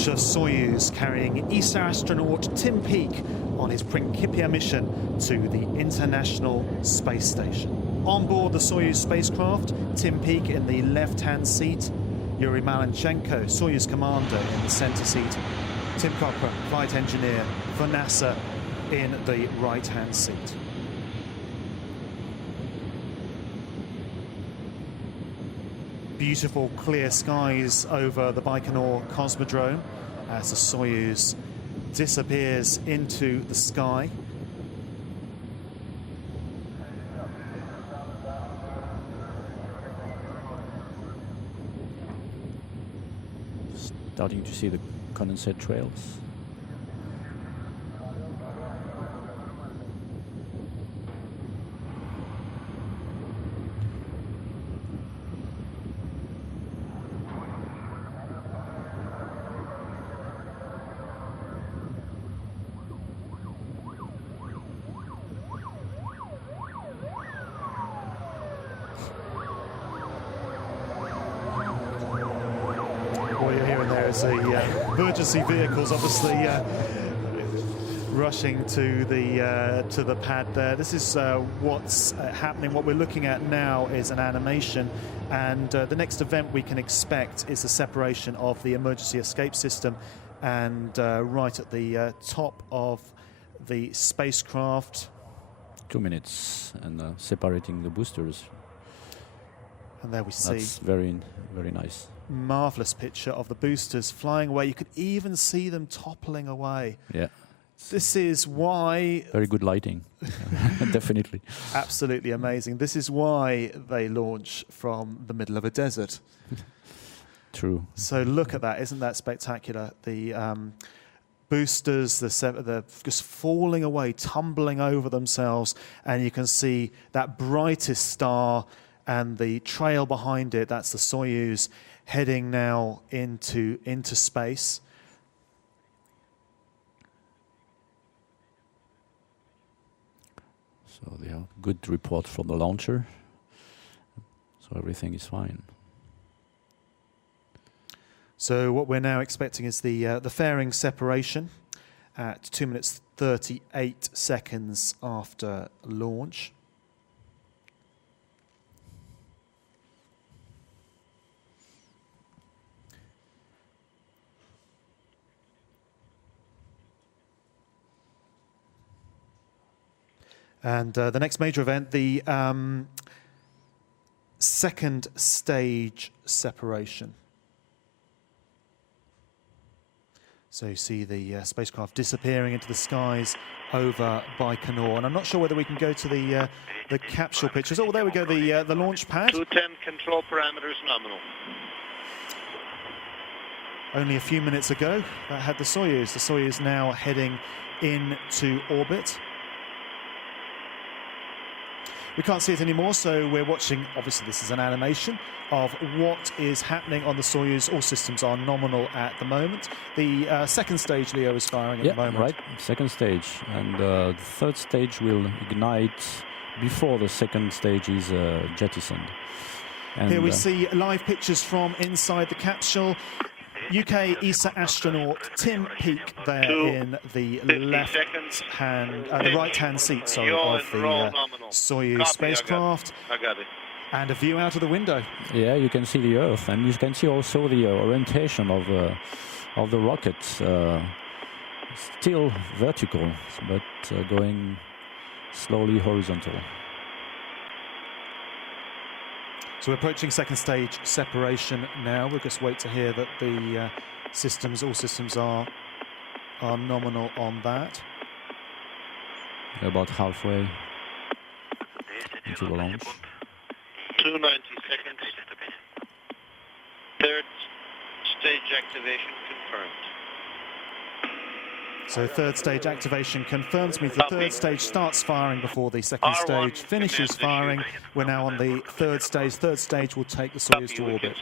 Of Soyuz carrying ESA astronaut Tim Peake on his Principia mission to the International Space Station. On board the Soyuz spacecraft, Tim Peake in the left-hand seat, Yuri Malenchenko, Soyuz commander, in the center seat, Tim Kopra, flight engineer for NASA, in the right-hand seat. Beautiful clear skies over the Baikonur Cosmodrome as the Soyuz disappears into the sky. Starting to see the condensate trails. What you're hearing there is the emergency vehicles, obviously rushing to the pad there. This is what's happening. What we're looking at now is an animation, and the next event we can expect is the separation of the emergency escape system, and right at the top of the spacecraft. 2 minutes and separating the boosters. And there we see. That's very, very nice. Marvelous picture of the boosters flying away. You could even see them toppling away. Yeah. This is why... Very good lighting, definitely. Absolutely amazing. This is why they launch from the middle of a desert. True. So look at that. Isn't that spectacular? The boosters, they're just falling away, tumbling over themselves, and you can see that brightest star and the trail behind it. That's the Soyuz heading now into space. So they have good report from the launcher. So everything is fine. So what we're now expecting is the fairing separation at 2 minutes 38 seconds after launch. And the next major event, the second stage separation. So you see the spacecraft disappearing into the skies over Baikonur. And I'm not sure whether we can go to the capsule pictures. Oh, there we go, the launch pad. 210 control parameters nominal. Only a few minutes ago, that had the Soyuz. The Soyuz now heading into orbit. We can't see it anymore, so we're watching, obviously this is an animation, of what is happening on the Soyuz. All systems are nominal at the moment. The second stage, Leo, is firing at the moment. Right, second stage. And the third stage will ignite before the second stage is jettisoned. And here we see live pictures from inside the capsule. UK ESA astronaut Tim Peake there in the left-hand, the right-hand seat, sorry, of the Soyuz spacecraft. I got it. And a view out of the window. Yeah, you can see the Earth, and you can see also the orientation of the rocket. Still vertical, but going slowly horizontal. So we're approaching second stage separation now. We'll just wait to hear that the all systems are nominal on that. About halfway into the launch. 290 seconds. Third stage activation confirmed. So third stage activation confirms means the third stage starts firing before the second stage finishes firing. We're now on the third stage. Third stage will take the Soyuz to orbit.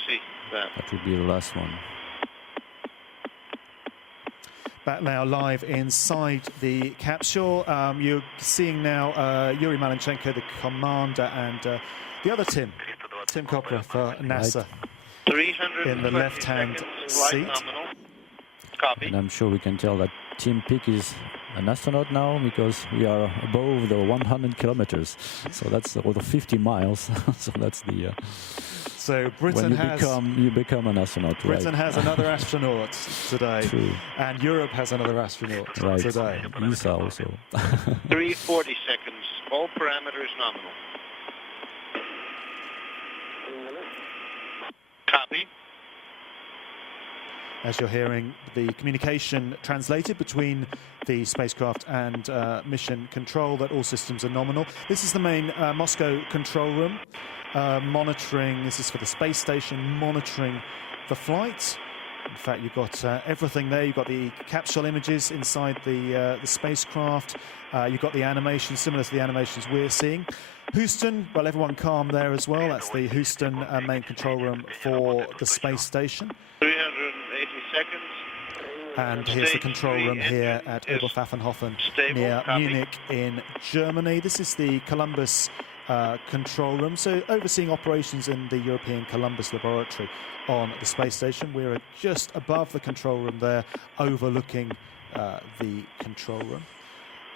That would be the last one. Back now live inside the capsule. You're seeing now Yuri Malenchenko, the commander, and the other Tim Kopra for NASA in the left-hand seat. Copy. And I'm sure we can tell that Tim Peake is an astronaut now because we are above the 100 kilometers. So that's or the 50 miles. So that's the. So Britain you become an astronaut. Britain right? has another astronaut today, True. and Europe has another astronaut today. ESA also. 340 seconds. All parameters nominal. Copy. As you're hearing the communication translated between the spacecraft and mission control, that all systems are nominal. This is the main Moscow control room, monitoring, this is for the space station, monitoring the flight. In fact, you've got everything there. You've got the capsule images inside the spacecraft. You've got the animations, similar to the animations we're seeing. Houston, well, everyone calm there as well. That's the Houston main control room for the space station. 380 seconds. And here's the control room here at Oberpfaffenhofen near Munich in Germany. This is the Columbus control room, so overseeing operations in the European Columbus laboratory on the space station. We're just above the control room there, overlooking the control room.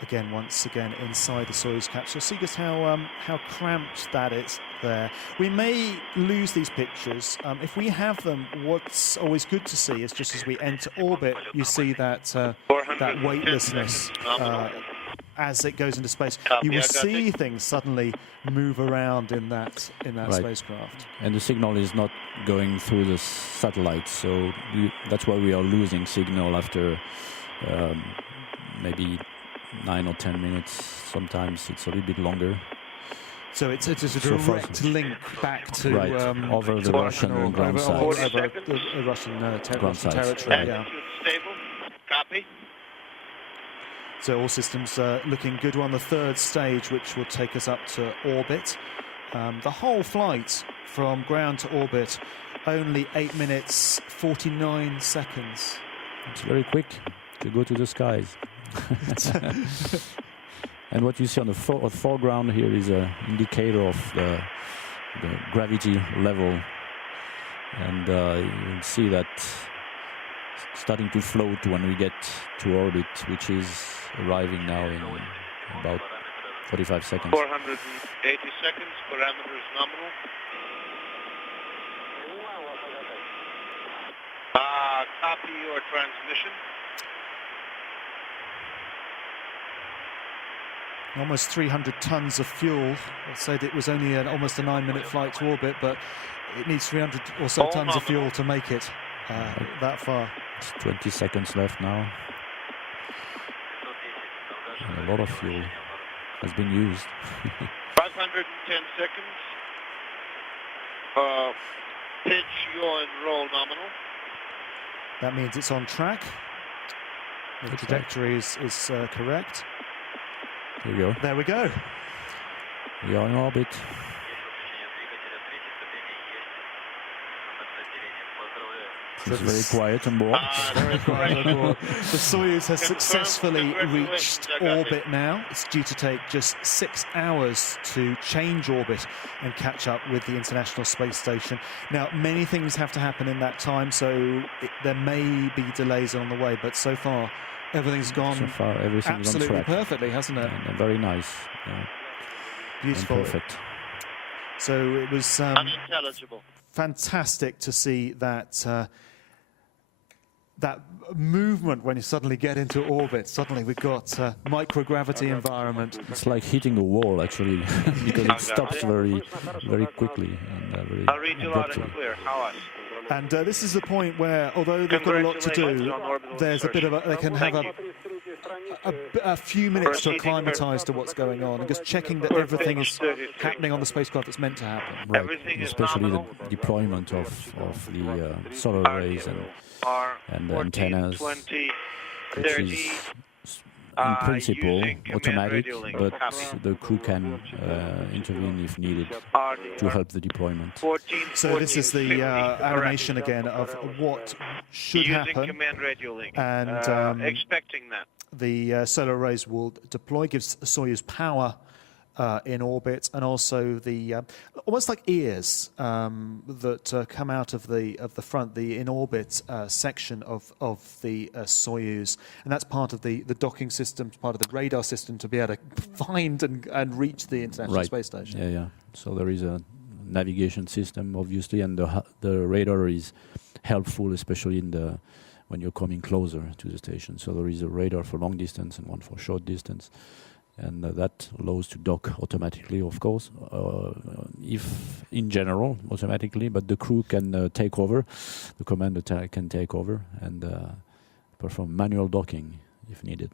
Again, once again, inside the Soyuz capsule. See just how cramped that is there. We may lose these pictures. If we have them, what's always good to see is just as we enter orbit, you see that that weightlessness as it goes into space. You will see things suddenly move around in that Right. spacecraft. And the signal is not going through the satellite, so that's why we are losing signal after maybe 9 or 10 minutes. Sometimes it's a little bit longer. So it's a direct link back to over the Russian ground sites. Over the Russian territory. Right. Yeah. Stable. Copy. So all systems looking good. We're on the third stage, which will take us up to orbit. The whole flight from ground to orbit, only 8 minutes 49 seconds. It's very quick to go to the skies. And what you see on the foreground here is an indicator of the gravity level, and you will see that starting to float when we get to orbit, which is arriving now in about 45 seconds. 480 seconds, parameters nominal. Copy your transmission. Almost 300 tons of fuel. I said it was only almost a 9-minute flight to orbit, but it needs 300 or so tons of fuel to make it that far. It's 20 seconds left now. And a lot of fuel has been used. 510 seconds. Pitch, yaw, and roll nominal. That means it's on track. The trajectory is correct. Here we go. There we go. We are in orbit. It's very quiet on board. Very quiet on board. The Soyuz has successfully reached orbit now. It's due to take just 6 hours to change orbit and catch up with the International Space Station. Now, many things have to happen in that time, so there may be delays on the way, but so far, everything's gone everything's absolutely on track. Perfectly, hasn't it? And very nice. Beautiful. And perfect. So it was Unintelligible. fantastic to see that that movement when you suddenly get into orbit. Suddenly we've got microgravity environment. It's like hitting the wall, actually, because it stops very, very quickly and very I'll read you loud abruptly. and clear. How us? And this is the point where, although they've got a lot to do, there's a bit of they can have a few minutes to acclimatise to what's going on, and just checking that everything is happening on the spacecraft that's meant to happen. Right. Especially the deployment of the solar arrays and the antennas, which is in principle automatic, but the crew can intervene if needed to help the deployment. So this is the animation again of what should happen, and expecting that. The solar arrays will deploy, gives Soyuz power in orbit, and also the almost like ears that come out of the front, the in orbit section of the Soyuz, and that's part of the docking system, part of the radar system to be able to find and reach the International Space Station. Yeah. So there is a navigation system, obviously, and the radar is helpful, especially when you're coming closer to the station. So there is a radar for long distance and one for short distance. And that allows to dock automatically, of course, if in general automatically, but the crew can take over, the commander can take over and perform manual docking if needed.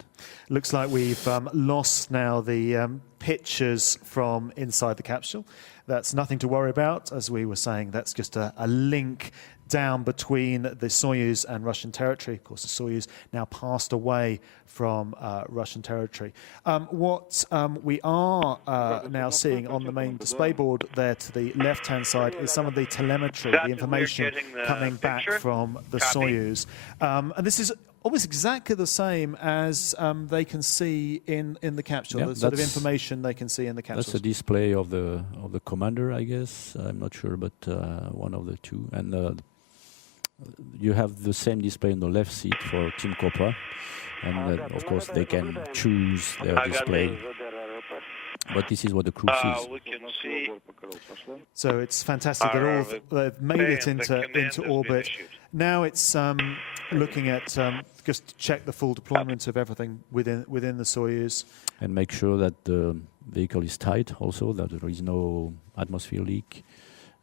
Looks like we've lost now the pictures from inside the capsule. That's nothing to worry about. As we were saying, that's just a link down between the Soyuz and Russian territory. Of course, the Soyuz now passed away from Russian territory. What we are now seeing on the main display board there to the left-hand side is some of the telemetry, the information coming back from the Soyuz. And this is almost exactly the same as they can see in the capsule, the sort of information they can see in the capsule. That's a display of the commander, I guess. I'm not sure, but one of the two. And you have the same display in the left seat for Team Copra, and of course they can choose their display. But this is what the crew sees. We can see. So it's fantastic that they've made it into orbit. Now it's looking at just to check the full deployment of everything within the Soyuz. And make sure that the vehicle is tight also, that there is no atmosphere leak.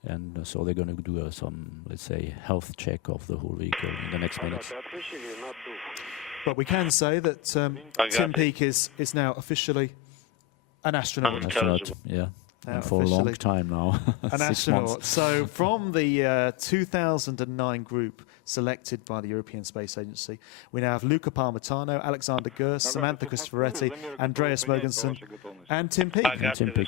And so they're going to do some, let's say, health check of the whole vehicle in the next minutes. But we can say that Tim Peake is now officially an astronaut. An astronaut, yeah. And for a long time now. An astronaut. So from the 2009 group selected by the European Space Agency, we now have Luca Parmitano, Alexander Gerst, Samantha Cristoforetti, Andreas Mogensen, and Tim Peake.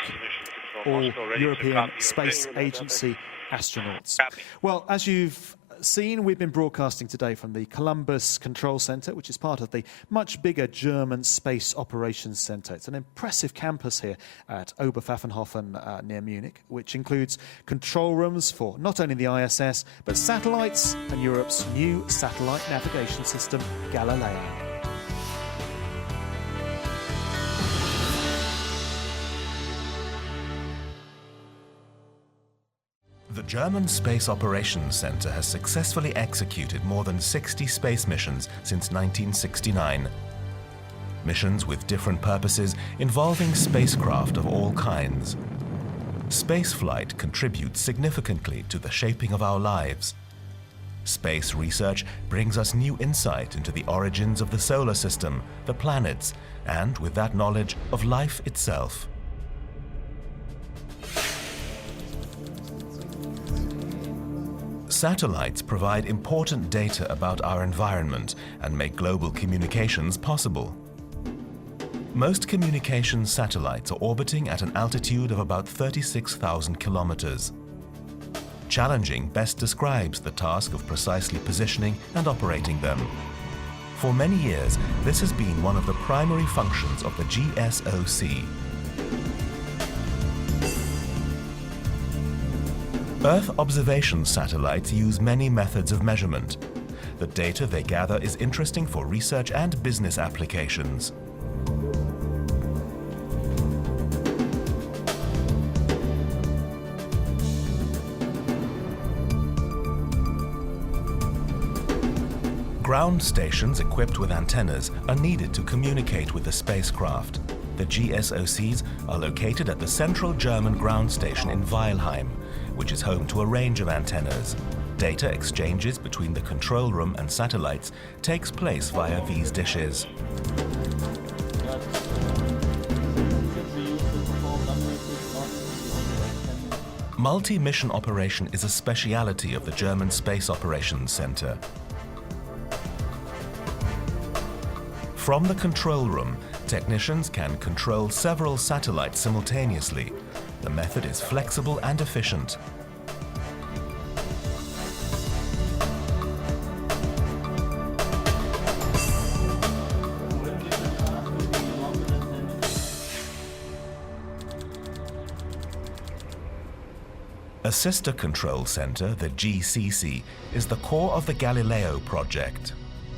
All European Space Agency astronauts. Well, as you've seen, we've been broadcasting today from the Columbus Control Center, which is part of the much bigger German Space Operations Center. It's an impressive campus here at Oberpfaffenhofen near Munich, which includes control rooms for not only the ISS, but satellites and Europe's new satellite navigation system, Galileo. The German Space Operations Center has successfully executed more than 60 space missions since 1969. Missions with different purposes involving spacecraft of all kinds. Spaceflight contributes significantly to the shaping of our lives. Space research brings us new insight into the origins of the solar system, the planets, and with that knowledge of life itself. Satellites provide important data about our environment and make global communications possible. Most communications satellites are orbiting at an altitude of about 36,000 kilometers. Challenging best describes the task of precisely positioning and operating them. For many years, this has been one of the primary functions of the GSOC. Earth observation satellites use many methods of measurement. The data they gather is interesting for research and business applications. Ground stations equipped with antennas are needed to communicate with the spacecraft. The GSOCs are located at the central German ground station in Weilheim, which is home to a range of antennas. Data exchanges between the control room and satellites takes place via these dishes. Multi-mission operation is a speciality of the German Space Operations Center. From the control room, technicians can control several satellites simultaneously. The method is flexible and efficient. A sister control center, the GCC, is the core of the Galileo project.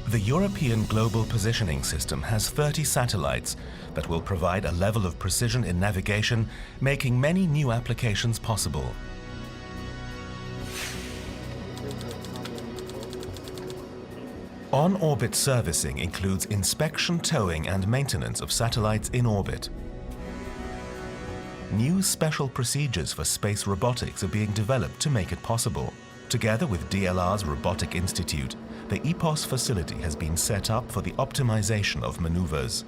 The European Global Positioning System has 30 satellites that will provide a level of precision in navigation, making many new applications possible. On-orbit servicing includes inspection, towing, and maintenance of satellites in orbit. New special procedures for space robotics are being developed to make it possible. Together with DLR's Robotic Institute, the EPOS facility has been set up for the optimization of maneuvers.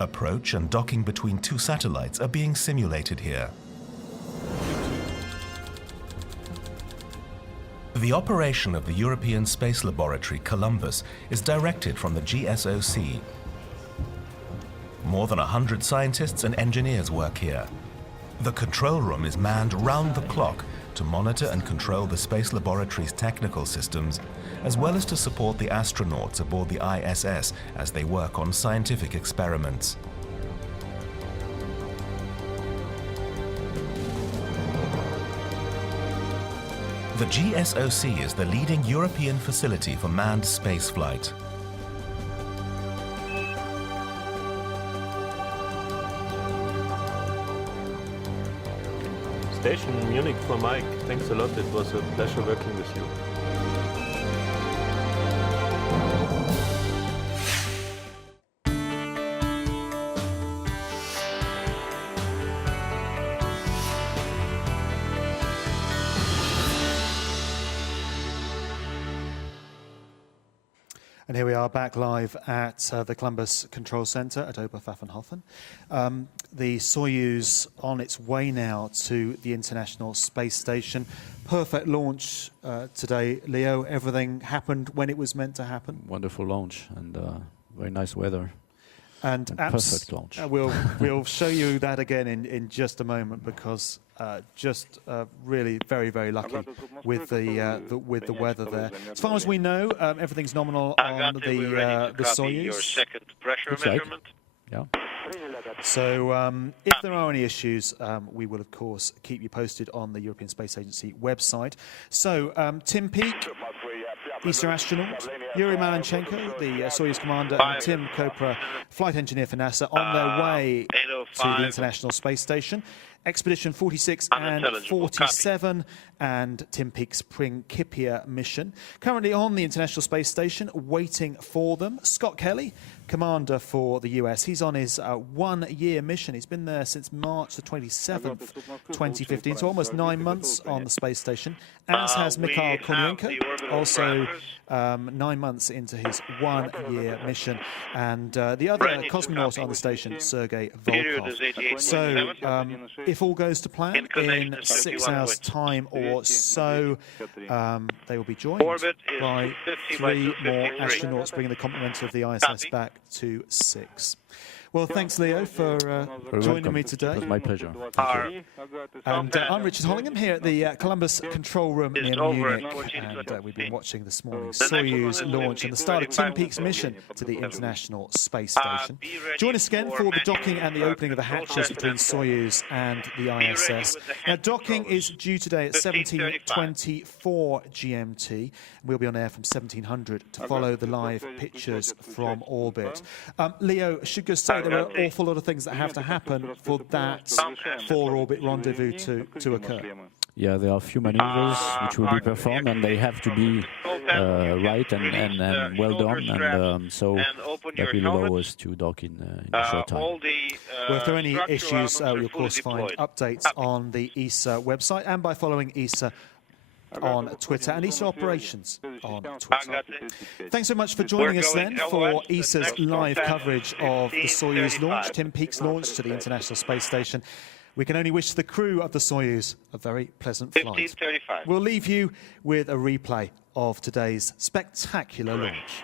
Approach and docking between two satellites are being simulated here. The operation of the European Space Laboratory Columbus is directed from the GSOC. More than 100 scientists and engineers work here. The control room is manned round the clock to monitor and control the space laboratory's technical systems, as well as to support the astronauts aboard the ISS as they work on scientific experiments. The GSOC is the leading European facility for manned spaceflight. Station Munich for Mike. Thanks a lot. It was a pleasure working with you. And here we are back live at the Columbus Control Center at Oberpfaffenhofen. The Soyuz on its way now to the International Space Station. Perfect launch today, Leo. Everything happened when it was meant to happen. Wonderful launch and very nice weather. And perfect launch. We'll show you that again in just a moment, because just really very, very lucky with the weather there. As far as we know, everything's nominal on the Soyuz. Your second pressure measurement. Yeah. So if there are any issues, we will, of course, keep you posted on the European Space Agency website. So Tim Peake, ESA astronaut, Yuri Malenchenko, the Soyuz commander, and Tim Kopra, flight engineer for NASA, on their way to the International Space Station. Expedition 46 and 47 and Tim Peake's Principia mission. Currently on the International Space Station, waiting for them. Scott Kelly, commander for the US. He's on his 1-year mission. He's been there since March the 27th, 2015, so almost 9 months on the space station. As has Mikhail Kornienko, also 9 months into his 1-year mission. And the other cosmonaut on the station, Sergei Volkov. So if all goes to plan, in 6 hours' time or so, they will be joined by 3 more astronauts, bringing the complement of the ISS back to 6. Well, thanks, Leo, for joining me today. It was my pleasure. And I'm Richard Hollingham here at the Columbus Control Room near Munich. And we've been watching this morning's Soyuz launch and the start of Tim Peake's mission to the International Space Station. Join us again for the docking and the opening of the hatches between Soyuz and the ISS. Now, docking is due today at 17:24 GMT. We'll be on air from 1700 to follow the live pictures from orbit. Leo, should just say there are an awful lot of things that have to happen for that for-orbit rendezvous to occur. Yeah, there are a few maneuvers which will be performed, and they have to be right and well done, and so that will allow us to dock in a short time. Well, if there are any issues, you'll of course find updates on the ESA website and by following ESA on Twitter and ESA Operations on Twitter. Thanks so much for joining us then for ESA's live coverage of the Soyuz launch, Tim Peake's launch to the International Space Station. We can only wish the crew of the Soyuz a very pleasant flight. 15:35. We'll leave you with a replay of today's spectacular launch.